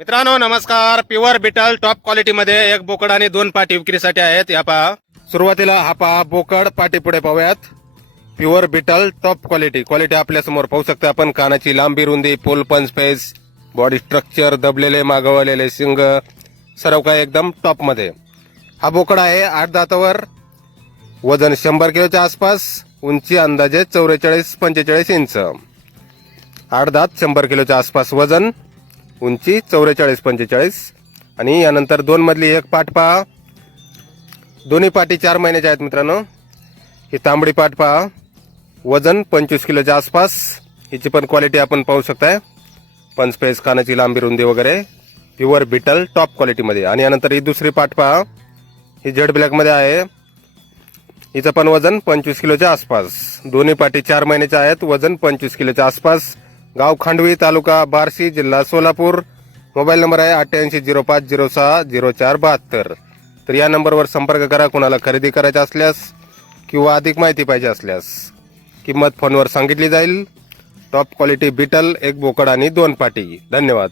मित्रांनो नमस्कार. Pure Beetal top क्वालिटीमध्ये एक बोकड आणि दोन पाटी विक्रीसाठी आहेत. या पहा. सुरुवातीला हा पहा बोकड. पाटी पुढे पाहूयात. Pure Beetal top quality quality आपल्यासमोर पाहू शकता आपण. कानाची लांबी रुंदी पोल पंच फेस बॉडी स्ट्रक्चर दबलेले मागवलेले शिंग सर्व काही एकदम टॉपमध्ये. हा बोकड आहे आठ दातावर. वजन शंभर किलोच्या आसपास. उंची अंदाजे चौवेचाळीस पंचेचाळीस इंच. आठ दात शंभर किलोच्या आसपास वजन. उंची चौवेचाळीस पंचेचाळीस. आणि यानंतर दोन मधली एक पाठ पहा. दोन्ही पाटी चार महिन्याच्या आहेत मित्रांनो. ही तांबडी पाठ पहा. वजन पंचवीस किलोच्या आसपास. हिची पण क्वालिटी आपण पाहू शकताय. पंच पेस कानाची लांबी रुंदी वगैरे. प्युअर बिटल टॉप क्वालिटीमध्ये आणि यानंतर ही दुसरी पाठ पहा. ही जेड ब्लॅकमध्ये आहे. हिचं पण वजन पंचवीस किलोच्या आसपास. दोन्ही पाटी चार महिन्याच्या आहेत. वजन पंचवीस किलोच्या आसपास. गाव खांडवी तालुका बार्शी जिल्हा सोलापूर. मोबाईल नंबर आहे अठ्ठ्याऐंशी झिरो पाच झिरो सहा झिरो चार बहात्तर. तर या नंबरवर संपर्क करा कोणाला खरेदी करायचा असल्यास किंवा अधिक माहिती पाहिजे असल्यास. किंमत फोनवर सांगितली जाईल. टॉप क्वालिटी बिटल एक बोकड आणि दोन पाटी. धन्यवाद.